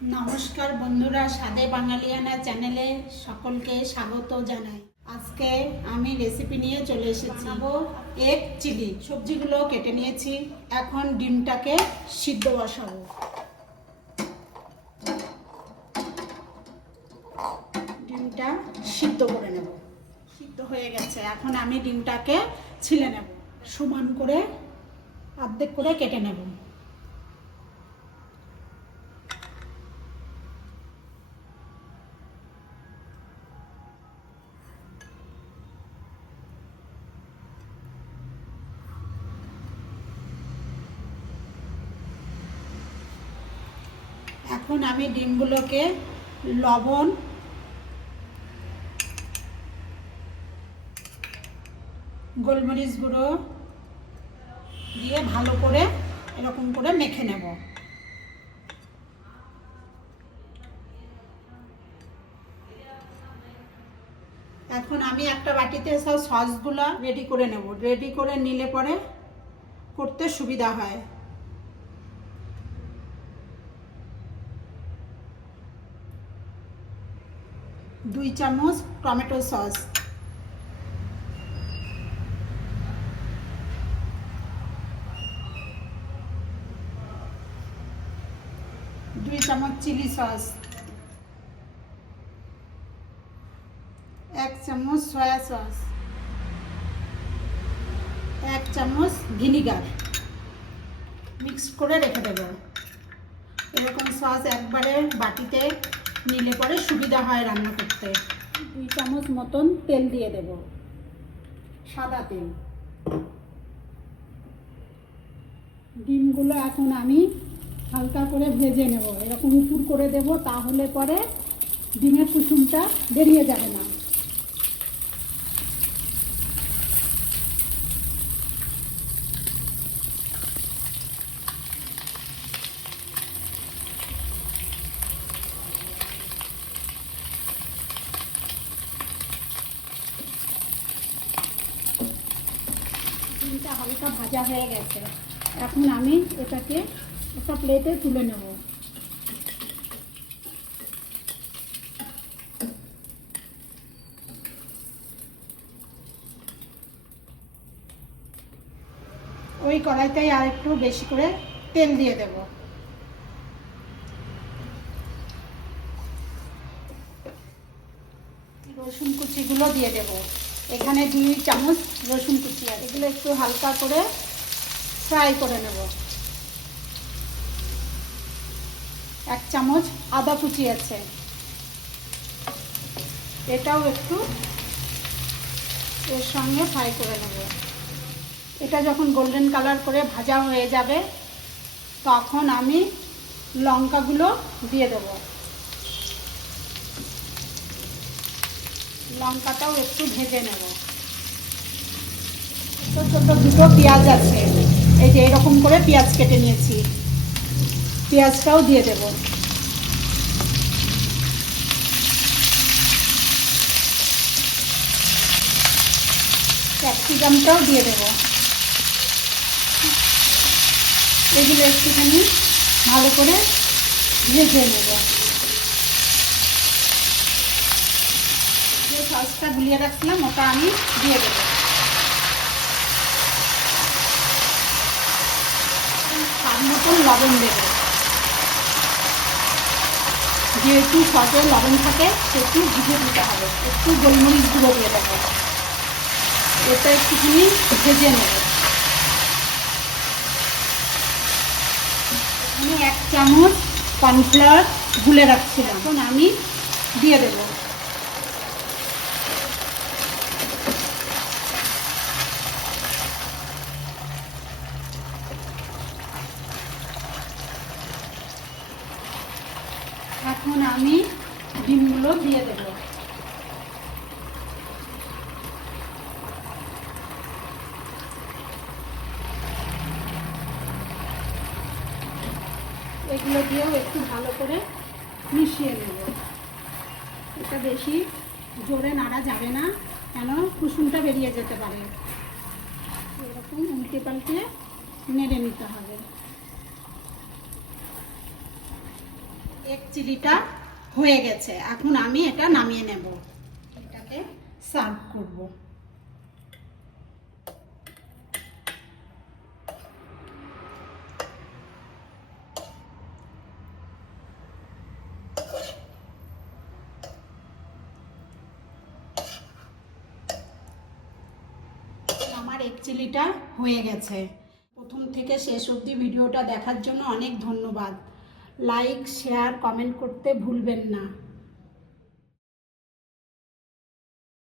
নমস্কার বন্ধুরা, স্বাদে বাঙালিয়ানা চ্যানেলে সকলকে স্বাগত জানাই। আজকে আমি রেসিপি নিয়ে চলে এসেছি। বানাবো এগ চিলি। সবজিগুলো কেটে নিয়েছি, এখন ডিমটাকে সিদ্ধ বসাবো। ডিমটা সিদ্ধ করে নেব। সিদ্ধ হয়ে গেছে, এখন আমি ডিমটাকে ছিলে নেব। সমান করে অর্ধেক করে কেটে নেব। এখন আমি ডিমগুলোকে লবণ, গোলমরিচ গুঁড়ো দিয়ে ভালো করে এরকম করে মেখে নেব। এখন আমি একটা বাটিতে সব সসগুলো রেডি করে নেব। রেডি করে নিলে পরে করতে সুবিধা হয়। দুই চামচ টমেটো সস, 2 চামচ চিলি সস, 1 চামচ সয়া সস, 1 চামচ ভিনিগার মিক্স করে রেখে দেব। এরকম সস একবারে বাটিতে নিলে পরে সুবিধা হয় রান্না করতে। 2 চামচ মতন তেল দিয়ে দেব, সাদা তেল। ডিমগুলো এখন আমি হালকা করে ভেজে নেব। এরকম উপর করে দেব, তাহলে পরে ডিমের কুসুমটা বেরিয়ে যাবে না। ডিমটা হালকা ভাজা হয়ে গেছে, এখন আমি এটাকে একটা প্লেটে তুলে নেব। ওই কড়াইটাই আর একটু বেশি করে তেল দিয়ে দেব। রসুন কুচিগুলো দিয়ে দেব। এখানে 2 চামচ রসুন কুচি আছে, এগুলো একটু হালকা করে ফ্রাই করে নেব। 1 চামচ আদা কুচি আছে, এটাও একটু এর সঙ্গে ফ্রাই করে নেব। এটা যখন গোল্ডেন কালার করে ভাজা হয়ে যাবে, তখন আমি লঙ্কাগুলো দিয়ে দেব। লঙ্কাটাও একটু ভেজে নেব। ছোট ছোট দুটো পেঁয়াজ আছে, এই যে এরকম করে পেঁয়াজ কেটে নিয়েছি, পেঁয়াজটাও দিয়ে দেব। ক্যাপসিকামটাও দিয়ে দেব। এগুলো একটুখানি ভালো করে ভেজে নেব। যে সসটা গুলিয়ে রাখছিলাম ওটা আমি দিয়ে দেবো। স্বাদ মতন লবণ দেব, যেহেতু সসে লবণ থাকে সেহেতু বুঝে দিতে হবে। একটু গোলমরিচ গুঁড়ো দিয়ে দেবো। এটা একটুখানি ভেজে নেব। আমি 1 চামচ কর্নফ্লাওয়ার গুলে রাখছিলাম, এখন আমি দিয়ে দেব। এখন আমি ডিমগুলো দিয়ে দেব। এগুলো দিয়েও একটু ভালো করে মিশিয়ে নেব। এটা বেশি জোরে নাড়া যাবে না, কেন কুসুমটা বেরিয়ে যেতে পারে। এরকম উল্টে পাল্টে নেড়ে নিতে হবে। এগ চিলিটা হয়ে গেছে, এখন আমি এটা নামিয়ে নেব, এটাকে সার্ভ করব। আমার এগ চিলিটা হয়ে গেছে। প্রথম থেকে শেষ অবধি ভিডিওটা দেখার জন্য অনেক ধন্যবাদ। লাইক, শেয়ার, কমেন্ট করতে ভুলবেন না।